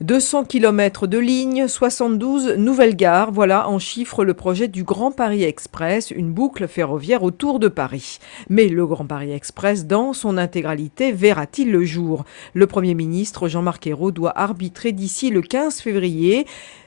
200 km de lignes, 72 nouvelles gares, voilà en chiffres le projet du Grand Paris Express, une boucle ferroviaire autour de Paris. Mais le Grand Paris Express, dans son intégralité, verra-t-il le jour? Le Premier ministre Jean-Marc Ayrault doit arbitrer d'ici le 15 février.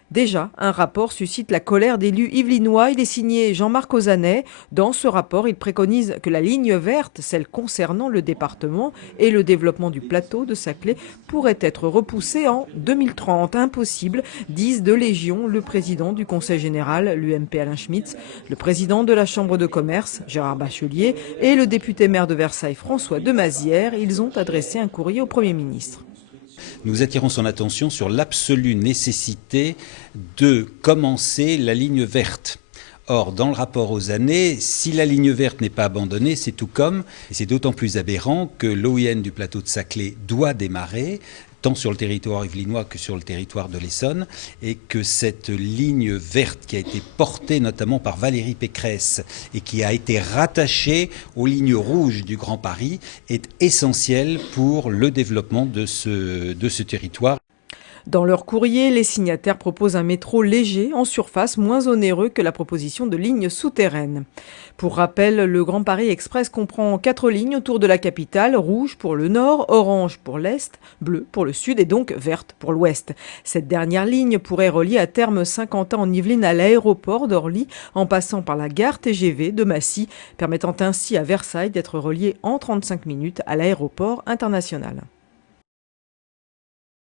Déjà, un rapport suscite la colère d'élus yvelinois. Il est signé Jean-Marc Ozannet. Dans ce rapport, il préconise que la ligne verte, celle concernant le département et le développement du plateau de Saclay, pourrait être repoussée en 2030. Impossible, disent de Légion le président du Conseil général, l'UMP Alain Schmitz, le président de la Chambre de commerce, Gérard Bachelier, et le député maire de Versailles, François Demazière. Ils ont adressé un courrier au Premier ministre. Nous attirons son attention sur l'absolue nécessité de commencer la ligne verte. Or, dans le rapport aux années, si la ligne verte n'est pas abandonnée, c'est tout comme, et c'est d'autant plus aberrant que l'OIN du plateau de Saclay doit démarrer, tant sur le territoire yvelinois que sur le territoire de l'Essonne, et que cette ligne verte qui a été portée notamment par Valérie Pécresse et qui a été rattachée aux lignes rouges du Grand Paris est essentielle pour le développement de ce territoire. Dans leur courrier, les signataires proposent un métro léger, en surface, moins onéreux que la proposition de lignes souterraines. Pour rappel, le Grand Paris Express comprend 4 lignes autour de la capitale, rouge pour le nord, orange pour l'est, bleu pour le sud et donc verte pour l'ouest. Cette dernière ligne pourrait relier à terme Saint-Quentin en Yvelines à l'aéroport d'Orly, en passant par la gare TGV de Massy, permettant ainsi à Versailles d'être relié en 35 minutes à l'aéroport international.